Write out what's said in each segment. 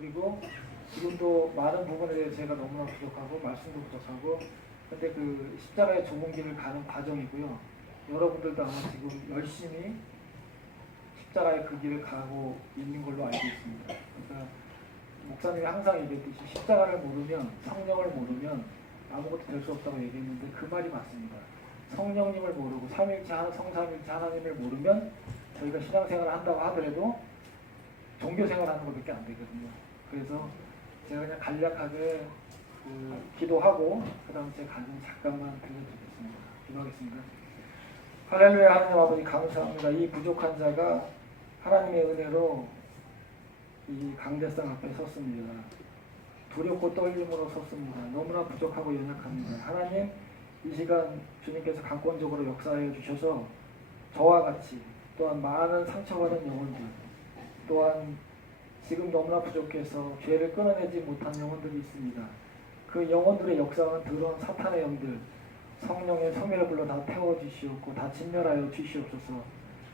그리고 지금도 많은 부분에 대해서 제가 너무나 부족하고 말씀도 부족하고 근데 그 십자가의 좁은 길을 가는 과정이고요. 여러분들도 아마 지금 열심히 십자가의 그 길을 가고 있는 걸로 알고 있습니다. 그러니까 목사님이 항상 얘기했듯이 십자가를 모르면 성령을 모르면 아무것도 될 수 없다고 얘기했는데 그 말이 맞습니다. 성령님을 모르고 삼위일체 성삼위일체 하나님을 모르면 저희가 신앙생활을 한다고 하더라도 종교생활하는 것밖에 안 되거든요. 그래서 제가 그냥 간략하게 기도하고 그 다음 제 간증 잠깐만 들려드리겠습니다. 기도하겠습니다. 할렐루야. 하나님 아버지 감사합니다. 이 부족한 자가 하나님의 은혜로 이 강대상 앞에 섰습니다. 두렵고 떨림으로 섰습니다. 너무나 부족하고 연약합니다. 하나님 이 시간 주님께서 강권적으로 역사해 주셔서 저와 같이 또한 많은 상처받은 영혼들 또한 지금 너무나 부족해서 죄를 끊어내지 못한 영혼들이 있습니다. 그 영혼들의 역사는 더러운 사탄의 영들 성령의 성령을 불러 다 태워주시옵고 다 진멸하여 주시옵소서.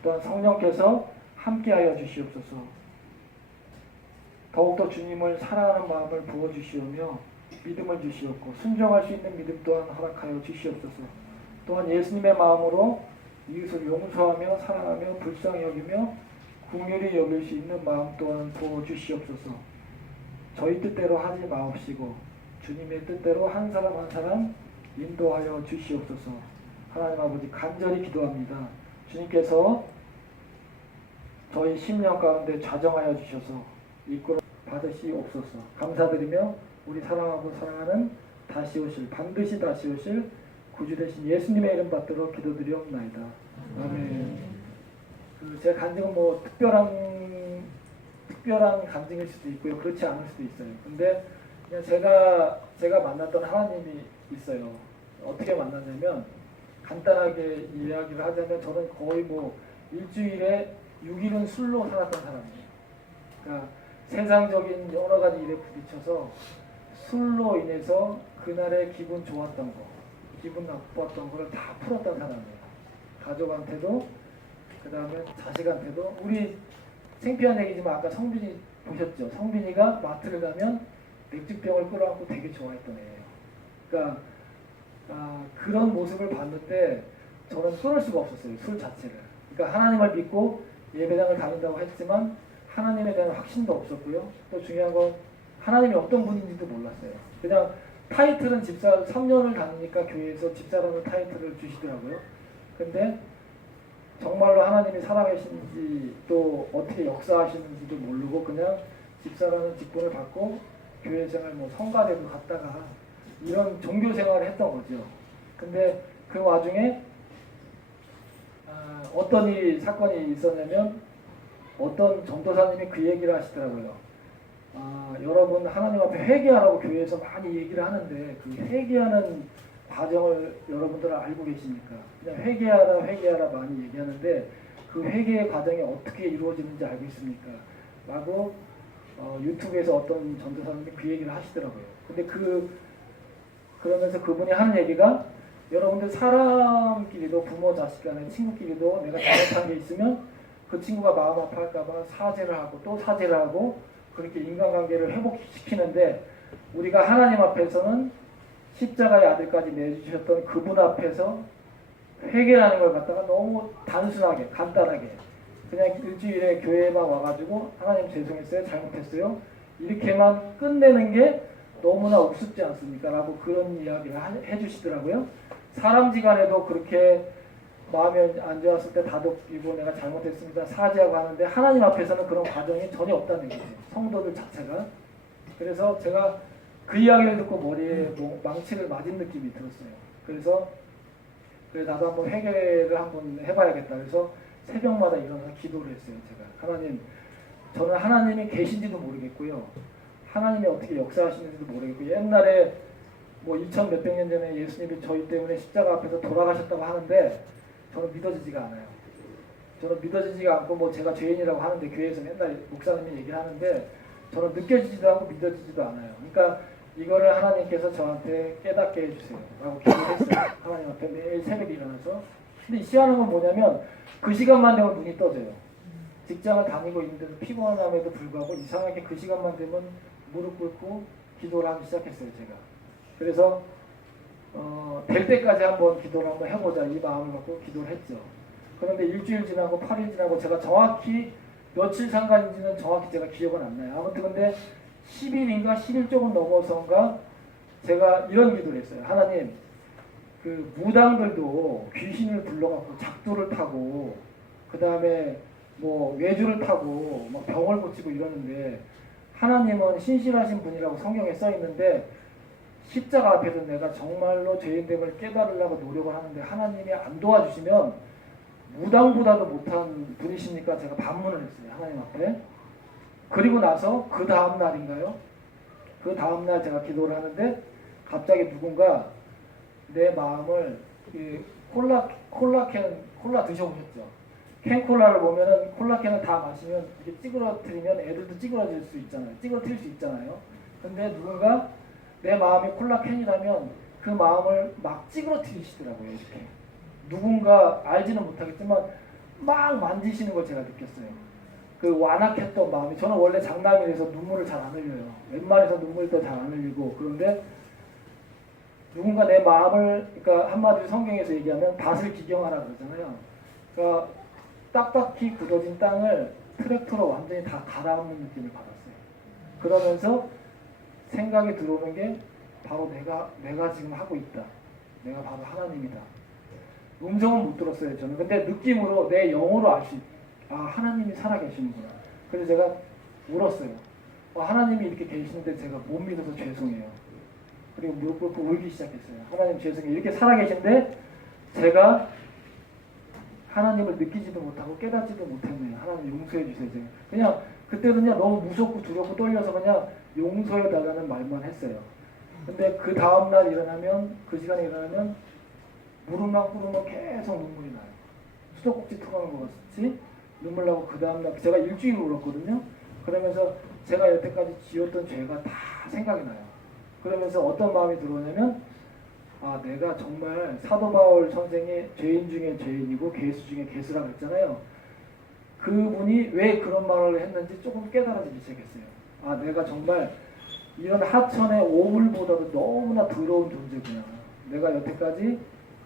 또한 성령께서 함께하여 주시옵소서. 더욱더 주님을 사랑하는 마음을 부어주시오며 믿음을 주시옵고 순종할 수 있는 믿음 또한 허락하여 주시옵소서. 또한 예수님의 마음으로 이웃을 용서하며 사랑하며 불쌍히 여기며 긍휼히 여길 수 있는 마음 또한 부어주시옵소서. 저희 뜻대로 하지 마옵시고 주님의 뜻대로 한 사람 한 사람 인도하여 주시옵소서. 하나님 아버지 간절히 기도합니다. 주님께서 저희 심령 가운데 좌정하여 주셔서 이끌어 받으시옵소서. 감사드리며 우리 사랑하고 사랑하는 반드시 다시 오실 구주 되신 예수님의 이름 받들어 기도드리옵나이다. 아멘. 제 간증은 뭐 특별한 간증일 수도 있고요. 그렇지 않을 수도 있어요. 근데 그냥 제가 만났던 하나님이 있어요. 어떻게 만났냐면 간단하게 이야기를 하자면 저는 거의 뭐 일주일에 6일은 술로 살았던 사람이에요. 그러니까 세상적인 여러 가지 일에 부딪혀서 술로 인해서 그날의 기분 좋았던 거, 기분 나빴던 거를 다 풀었던 사람이에요. 가족한테도 그 다음에 자식한테도. 우리 창피한 얘기지만 아까 성빈이 보셨죠? 성빈이가 마트를 가면 맥주병을 끌어안고 되게 좋아했던 애예요. 그러니까 그런 모습을 봤는데 저는 끊을 수가 없었어요. 술 자체를. 그러니까 하나님을 믿고 예배당을 다닌다고 했지만 하나님에 대한 확신도 없었고요. 또 중요한 건 하나님이 어떤 분인지도 몰랐어요. 그냥 타이틀은 집사 3년을 다니니까 교회에서 집사라는 타이틀을 주시더라고요. 근데 정말로 하나님이 살아계신지 또 어떻게 역사하시는지도 모르고 그냥 집사라는 직분을 받고 교회 생활 뭐 성가대도 갔다가 이런 종교 생활을 했던 거죠. 근데 그 와중에 어떤 사건이 있었냐면 어떤 전도사님이 그 얘기를 하시더라고요. 여러분 하나님 앞에 회개하라고 교회에서 많이 얘기를 하는데 그 회개하는 과정을 여러분들은 알고 계십니까? 그냥 회개하라 많이 얘기하는데 그 회개의 과정이 어떻게 이루어지는지 알고 있습니까? 라고 유튜브에서 어떤 전도사님이 그 얘기를 하시더라고요. 근데 그러면서 그분이 하는 얘기가 여러분들 사람끼리도 부모 자식 간에 친구끼리도 내가 잘못한 게 있으면 그 친구가 마음 아파할까봐 사죄를 하고 또 사죄를 하고 그렇게 인간관계를 회복시키는데 우리가 하나님 앞에서는 십자가의 아들까지 내주셨던 그분 앞에서 회개라는 걸 갖다가 너무 단순하게 간단하게 그냥 일주일에 교회에만 와가지고 하나님 죄송했어요 잘못했어요 이렇게만 끝내는 게 너무나 우습지 않습니까? 라고 그런 이야기를 해주시더라고요. 사람지간에도 그렇게 마음이 안 좋았을 때 다독이고 내가 잘못했습니다 사죄하고 하는데 하나님 앞에서는 그런 과정이 전혀 없다는 거죠. 성도들 자체가. 그래서 제가 그 이야기를 듣고 머리에 망치를 맞은 느낌이 들었어요. 그래서 나도 한번 회개를 한번 해봐야겠다. 그래서 새벽마다 일어나서 기도를 했어요. 제가 저는 하나님이 계신지도 모르겠고요. 하나님이 어떻게 역사하시는지도 모르겠고 옛날에 뭐 2000 몇백 년 전에 예수님이 저희 때문에 십자가 앞에서 돌아가셨다고 하는데 저는 믿어지지가 않아요. 저는 믿어지지가 않고 뭐 제가 죄인이라고 하는데 교회에서 맨날 목사님이 얘기하는데 저는 느껴지지도 않고 믿어지지도 않아요. 그러니까 이거를 하나님께서 저한테 깨닫게 해주세요 라고 기도했어요. 하나님 앞에 매일 새벽에 일어나서. 근데 시하는 건 뭐냐면 그 시간만 되면 눈이 떠져요. 직장을 다니고 있는데도 피곤함에도 불구하고 이상하게 그 시간만 되면 무릎 꿇고 기도를 하기 시작했어요, 제가. 그래서 될 때까지 한번 기도를 한번 해보자 이 마음을 갖고 기도를 했죠. 그런데 일주일 지나고 8일 지나고 제가 정확히 며칠 상관인지는 정확히 제가 기억은 안 나요. 아무튼 근데 10일인가 10일 조금 넘어서인가 제가 이런 기도를 했어요. 하나님, 그 무당들도 귀신을 불러갖고 작두를 타고 그 다음에 뭐 외주를 타고 막 병을 고치고 이러는데 하나님은 신실하신 분이라고 성경에 써 있는데 십자가 앞에서 내가 정말로 죄인됨을 깨달으려고 노력을 하는데 하나님이 안 도와주시면 무당보다도 못한 분이십니까? 제가 반문을 했어요. 하나님 앞에. 그리고 나서 그 다음 날인가요? 그 다음 날 제가 기도를 하는데 갑자기 누군가 내 마음을 콜라 드셔보셨죠? 캔콜라를 보면은 콜라캔을 다 마시면 이렇게 찌그러뜨리면 애들도 찌그러질 수 있잖아요. 찌그러뜨릴 수 있잖아요. 근데 누군가 내 마음이 콜라캔이라면 그 마음을 막 찌그러뜨리시더라고요. 이렇게. 누군가 알지는 못하겠지만 막 만지시는 걸 제가 느꼈어요. 그 완악했던 마음이 저는 원래 장남이라서 눈물을 잘 안 흘려요. 웬만해서 눈물도 잘 안 흘리고 그런데 누군가 내 마음을 그러니까 한마디로 성경에서 얘기하면 밭을 기경하라 그러잖아요. 그러니까 딱딱히 굳어진 땅을 트랙터로 완전히 다 갈아엎는 느낌을 받았어요. 그러면서 생각이 들어오는 게 바로 내가 지금 하고 있다. 내가 바로 하나님이다. 음성은 못 들었어요 저는. 근데 느낌으로 내 영으로 알 수 있다. 아 하나님이 살아계시는구나. 그래서 제가 울었어요. 하나님이 이렇게 계시는데 제가 못 믿어서 죄송해요. 그리고 무릎 꿇고 울기 시작했어요. 하나님 죄송해요. 이렇게 살아계신데 제가 하나님을 느끼지도 못하고 깨닫지도 못했네요. 하나님 용서해 주세요. 제가. 그냥 그때는요 너무 무섭고 두렵고 떨려서 그냥 용서해 달라는 말만 했어요. 근데 그 다음날 일어나면 그 시간에 일어나면 무릎만 꿇으면 계속 눈물이 나요. 수도꼭지 터가는 것 같이 눈물 나고 그 다음날 제가 일주일 울었거든요. 그러면서 제가 여태까지 지었던 죄가 다 생각이 나요. 그러면서 어떤 마음이 들어오냐면 아 내가 정말 사도 바울 선생이 죄인 중에 죄인이고 괴수 중에 괴수라고 했잖아요. 그분이 왜 그런 말을 했는지 조금 깨달아지기 시작했어요. 아 내가 정말 이런 하천의 오물보다도 너무나 더러운 존재구나. 내가 여태까지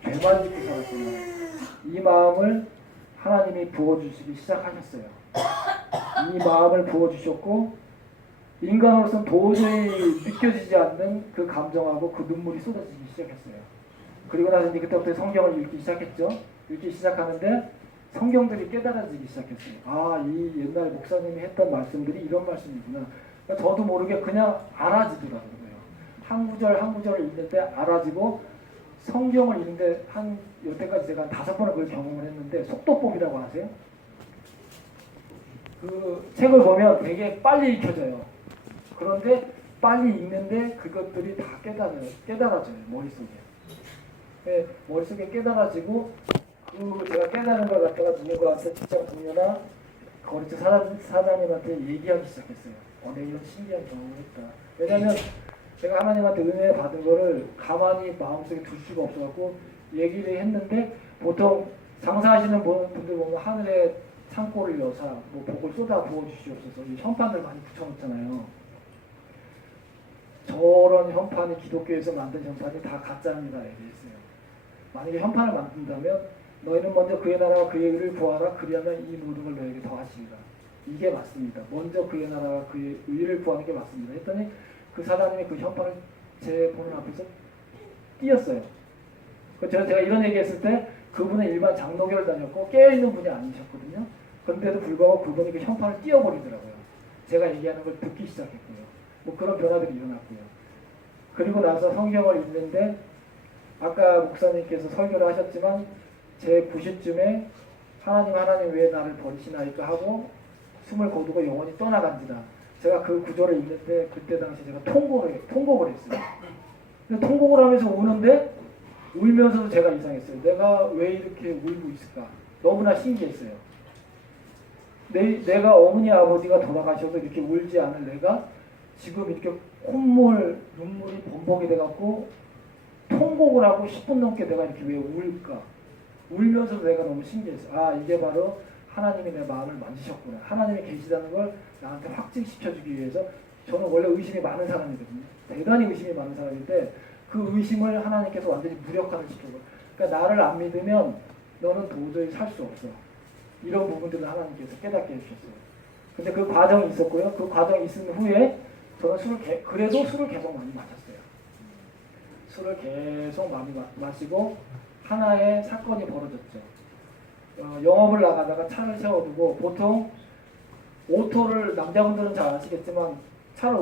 죄만 짓고 살았구나. 이 마음을 하나님이 부어주시기 시작하셨어요. 이 마음을 부어주셨고 인간으로서는 도저히 느껴지지 않는 그 감정하고 그 눈물이 쏟아지기 시작했어요. 그리고 나서 이제 그때부터 성경을 읽기 시작했죠. 읽기 시작하는데 성경들이 깨달아지기 시작했어요. 아, 이 옛날 목사님이 했던 말씀들이 이런 말씀이구나. 그러니까 저도 모르게 그냥 알아지더라고요. 한 구절 한 구절을 읽는데 알아지고 성경을 읽는데 한 여태까지 제가 5번을 그걸 경험을 했는데 속도법이라고 아세요? 그 책을 보면 되게 빨리 읽혀져요. 그런데 빨리 읽는데 그것들이 다 깨달아져요. 머릿속에. 네, 머릿속에 깨달아지고 그 제가 깨달은 걸 갖다가 누군가한테 직장 동료나 거리처 사장님한테 얘기하기 시작했어요. 내가 이런 신기한 경험을 했다. 왜냐하면 제가 하나님한테 은혜 받은 거를 가만히 마음속에 둘 수가 없어갖고 얘기를 했는데 보통 장사하시는 분들 보면 하늘에 창고를 여사 뭐 복을 쏟아 부어 주시옵소서 이 현판들 많이 붙여놓잖아요. 저런 현판이 기독교에서 만든 현판이 다 가짜입니다. 얘기했어요. 만약에 현판을 만든다면 너희는 먼저 그의 나라와 그의 의를 구하라. 그리하면 이 모든 걸 너에게 더하시리라. 이게 맞습니다. 먼저 그의 나라와 그의 의를 구하는 게 맞습니다. 했더니 그 사장님이 그 현판을 제 보는 앞에서 띄었어요. 제가 이런 얘기했을 때 그분은 일반 장로교를 다녔고 깨어있는 분이 아니셨거든요. 그런데도 불구하고 그분이 그 현판을 띄워버리더라고요. 제가 얘기하는 걸 듣기 시작했고요. 뭐 그런 변화들이 일어났고요. 그리고 나서 성경을 읽는데 아까 목사님께서 설교를 하셨지만 제 90쯤에 하나님 왜 나를 버리시나이까 하고 숨을 거두고 영원히 떠나간지다. 제가 그 구절을 읽는데 그때 당시 제가 통곡을 했어요. 근데 통곡을 하면서 우는데 울면서도 제가 이상했어요. 내가 왜 이렇게 울고 있을까? 너무나 신기했어요. 내가 어머니 아버지가 돌아가셔서 이렇게 울지 않을 내가 지금 이렇게 눈물이 범벅이 돼갖고 통곡을 하고 10분 넘게 내가 이렇게 왜 울까? 울면서도 내가 너무 신기했어요. 아 이게 바로 하나님이 내 마음을 만지셨구나. 하나님이 계시다는 걸 나한테 확증시켜주기 위해서 저는 원래 의심이 많은 사람이거든요. 대단히 의심이 많은 사람인데 그 의심을 하나님께서 완전히 무력화를 시켜요. 그러니까 나를 안 믿으면 너는 도저히 살 수 없어. 이런 부분들을 하나님께서 깨닫게 해주셨어요. 근데 그 과정이 있었고요. 그 과정이 있은 후에 저는 그래도 술을 계속 많이 마셨어요. 술을 계속 많이 마시고 하나의 사건이 벌어졌죠. 영업을 나가다가 차를 세워두고 보통 오토를 남자분들은 잘 아시겠지만 차를